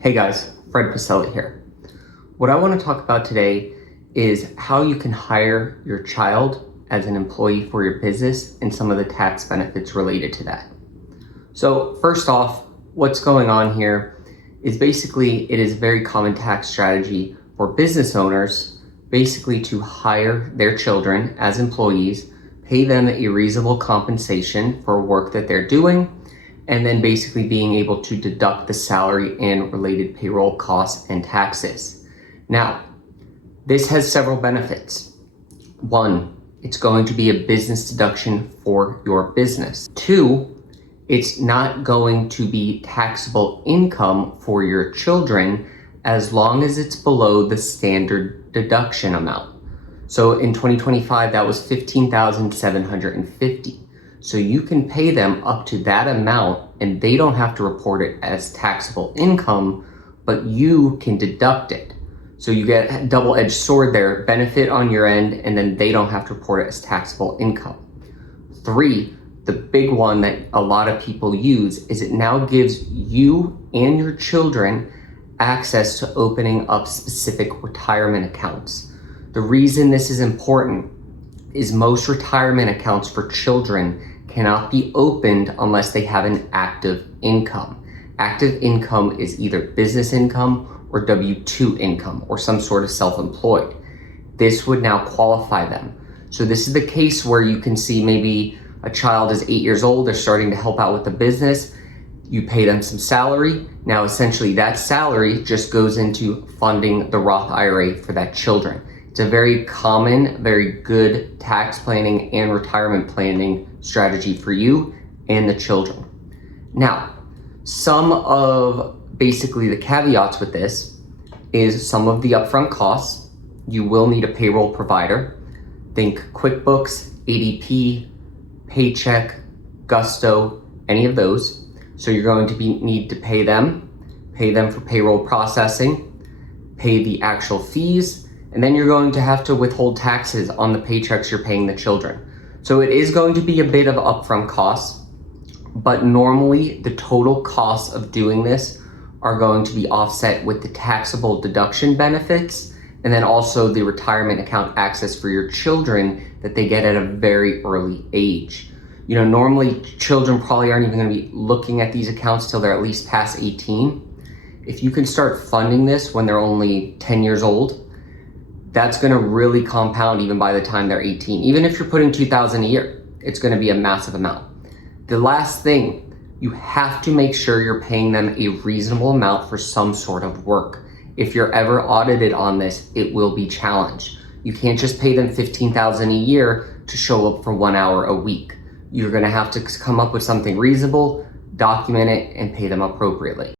Hey guys, Fred Passelli here. What I want to talk about today is how you can hire your child as an employee for your business and some of the tax benefits related to that. So first off, what's going on here is basically it is a very common tax strategy for business owners basically to hire their children as employees, pay them a reasonable compensation for work that they're doing, and then basically being able to deduct the salary and related payroll costs and taxes. Now, this has several benefits. One, it's going to be a business deduction for your business. Two, it's not going to be taxable income for your children as long as it's below the standard deduction amount. So in 2025, that was $15,750. So you can pay them up to that amount and they don't have to report it as taxable income, but you can deduct it. So you get a double-edged sword there, benefit on your end, and then they don't have to report it as taxable income. Three, the big one that a lot of people use is it now gives you and your children access to opening up specific retirement accounts. The reason this is important is most retirement accounts for children cannot be opened unless they have an active income. Active income is either business income or W-2 income or some sort of self-employed. This would now qualify them. So this is the case where you can see maybe a child is 8 years old, they're starting to help out with the business, you pay them some salary. Now essentially that salary just goes into funding the Roth IRA for that children. It's a very common, very good tax planning and retirement planning strategy for you and the children. Now, some of basically the caveats with this is some of the upfront costs. You will need a payroll provider. Think QuickBooks, ADP, Paychex, Gusto, any of those. So you're going to need to pay them for payroll processing, pay the actual fees, and then you're going to have to withhold taxes on the paychecks you're paying the children. So it is going to be a bit of upfront costs, but normally the total costs of doing this are going to be offset with the taxable deduction benefits and then also the retirement account access for your children that they get at a very early age. You know, normally children probably aren't even going to be looking at these accounts till they're at least past 18. If you can start funding this when they're only 10 years old, that's going to really compound even by the time they're 18. Even if you're putting $2,000 a year, it's going to be a massive amount. The last thing, you have to make sure you're paying them a reasonable amount for some sort of work. If you're ever audited on this, it will be challenged. You can't just pay them $15,000 a year to show up for 1 hour a week. You're going to have to come up with something reasonable, document it, and pay them appropriately.